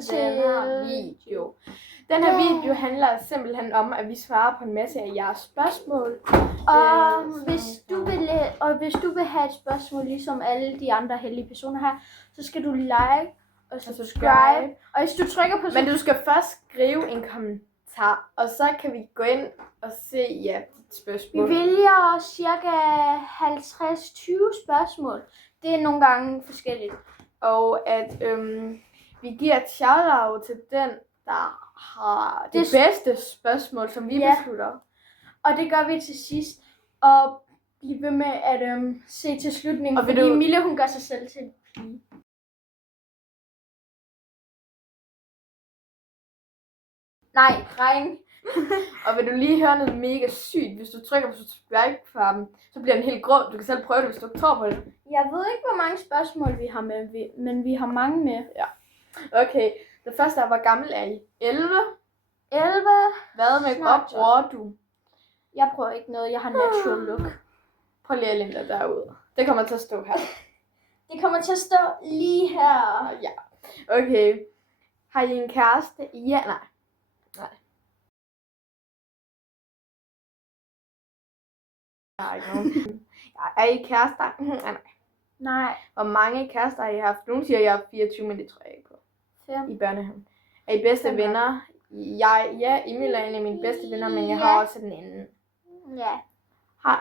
til den her video. Den her video handler simpelthen om, at vi svarer på en masse af jeres spørgsmål. Og hvis du vil have et spørgsmål, ligesom alle de andre heldige personer her, så skal du like og subscribe. Og hvis du trykker på... Men du skal først skrive en kommentar, og så kan vi gå ind og se dit spørgsmål. Vi vælger cirka 50-20 spørgsmål. Det er nogle gange forskelligt. Og at vi giver et shout-out til den, der har det bedste spørgsmål, som vi beslutter. Og det gør vi til sidst. Og bliv ved med at se til slutningen, og fordi Mille, hun gør sig selv til en pige. Nej, dreng. Og vil du lige høre noget mega sygt, hvis du trykker på subscribe-knappen, så bliver den helt grå. Du kan selv prøve det, hvis du ikke tror på det. Jeg ved ikke, hvor mange spørgsmål vi har med, men vi har mange med. Ja. Okay, det første er, hvor gammel er I? 11? 11. Hvad med godt bruger du? Jeg prøver ikke noget, jeg har natural look. Prøv lige at længe dig derude. Det kommer til at stå her. Det kommer til at stå lige her. Ja. Okay. Har I en kæreste? Ja, nej. Nej. Jeg har ikke nogen. Er I kærester? Nej. Nej. Hvor mange kærester har I haft? Nogle siger, jeg har 24, men det tror jeg ikke på. 5. I børnehaven. Er I bedste venner? Emil er en af mine bedste venner, men jeg har også den anden. Ja.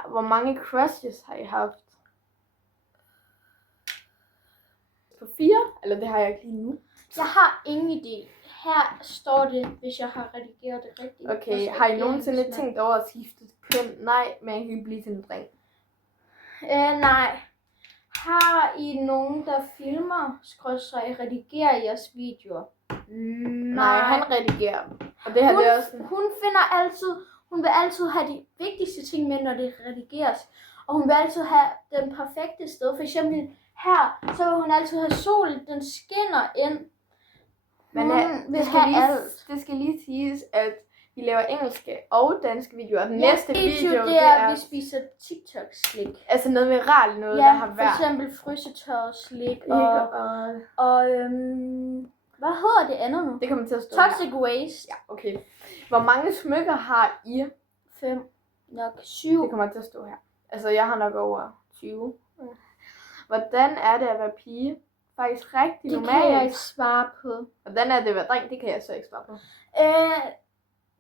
Hvor mange crushes har I haft? På 4? Eller det har jeg ikke lige nu. Jeg har ingen idé. Her står det, hvis jeg har redigeret det rigtigt. Okay, har I nogensinde tænkt over at skifte køn? Nej, men jeg kan blive til en dreng. Nej. Har I nogen, der filmer, redigerer jeres videoer? Nej, han redigerer. Og det her det er også sådan. Hun vil altid have de vigtigste ting med, når det redigeres. Og hun vil altid have den perfekte sted. For eksempel her, så vil hun altid have solen, den skinner ind. Men det skal lige siges, at vi laver engelske og danske videoer. Den næste video, det er, at vi spiser TikTok-slik. Altså noget viralt, noget der har været. Ja, for eksempel frysetørret slik og hvad hedder det andet nu? Det kommer til at stå Toxic Waste. Ja, okay. Hvor mange smykker har I? 5. Nok 7. Det kommer til at stå her. Altså, jeg har nok over 20. Hvordan er det at være pige? Faktisk rigtig normalt. Det kan jeg ikke svare på. Hvordan er det at være dreng? Det kan jeg så ikke svare på.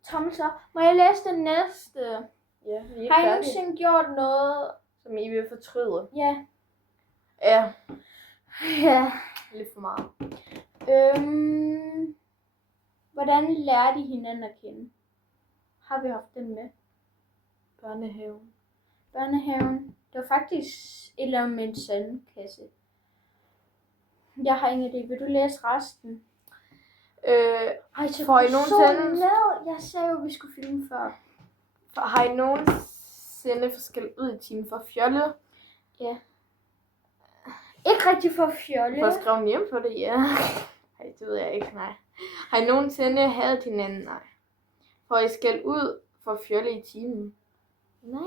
Thomas, må jeg læse den næste? Ja, vi er har I nogensinde gjort noget, som I vil fortryde? Ja. Ja. Ja. Lidt for meget. Hvordan lærte I hinanden at kende? Har vi haft den med? Børnehaven. Det var faktisk et eller andet med en sandkasse. Jeg har ingen idé. Vil du læse resten? Får I nogensinde... Jeg sagde jo, at vi skulle filme før. Har I nogensinde forskelligt ud i timen for fjolle? Ja. Ikke rigtig for fjolle. For at skrive hjem på det, ja. Nej, det ved jeg ikke, nej. Har I nogensinde hadet hinanden? Nej. Får I skæld ud for fjolle i timen? Nej.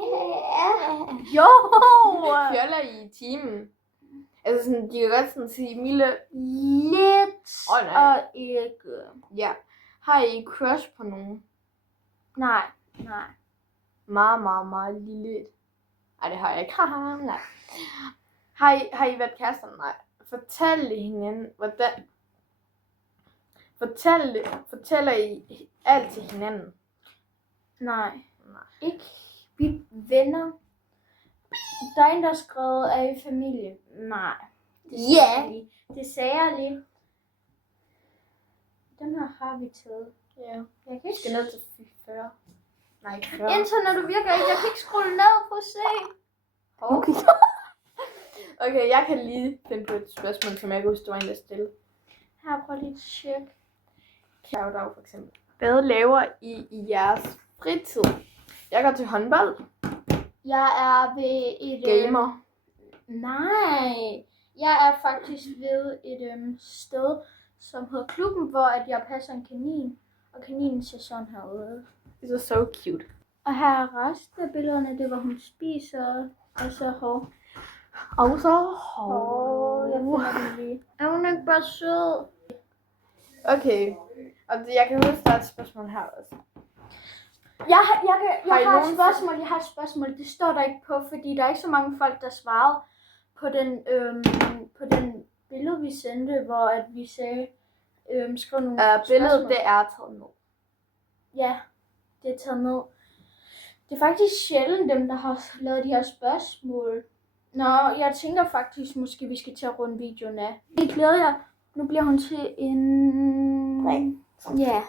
Jo! Fjoller I timen? Altså sådan, de kan godt sådan sige, Mille... Lidt nej. og ikke. Ja. Har I crush på nogen? Nej. Meget lille. Nej, det har jeg ikke. Nej. Har I været kærester? Nej. Fortæl hinanden, hvordan... Fortæller I alt til hinanden? Nej. Ikke. Vi er venner. Der er en, der har skrevet, er I familie? Nej. Det sagde jeg lige. Den her har vi taget. Ja. Jeg kan ikke skal ned til 40. Nej, ikke 40. Internettet virker ikke. Jeg kan ikke scrolle ned på at se. Okay. Okay, jeg kan lige finde på et spørgsmål, som jeg kan huske, du var en, der stille. Her, prøv lige at tjekke. Shout-out for eksempel. Hvad laver I jeres fritid? Jeg går til håndbold. Jeg er ved et... Gamer. Nej. Jeg er faktisk ved et sted, som hedder Klubben, hvor at jeg passer en kanin. Og kaninen ser sådan her ud. Det er så cute. Og her er resten af billederne, det var hun spiser. Og så hår. Og så hår. Jeg finder den lige. Er hun ikke bare sød? Okay. Og jeg kan huske, der er et spørgsmål her også. Jeg Har I har et nogen- spørgsmål. Jeg har et spørgsmål. Det står der ikke på, fordi der er ikke så mange folk, der svarede på den billede, vi sendte, hvor at vi sagde, skrev nogle Billedet, spørgsmål. det er taget med. Ja, det er taget med. Det er faktisk sjældent dem, der har lavet de her spørgsmål. Nå, jeg tænker faktisk, måske vi skal til at runde videoen af. Det glæder jeg. Nu bliver hun til en... Dreng. Ja.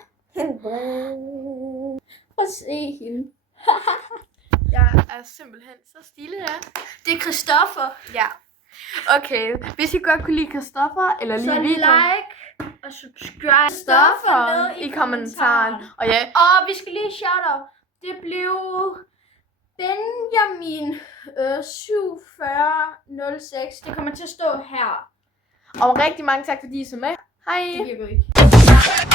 Prøv at se hende. Jeg er simpelthen så stilig her. Det er Christoffer. Ja. Okay. Hvis I godt kunne lide Christoffer, eller Så lide videoen, like og subscribe Christoffer i kommentaren. Og ja, Og vi skal lige shout out. Det blev Benjamin 4706. Det kommer til at stå her. og rigtig mange tak fordi I så med. Hej. Det virker ikke.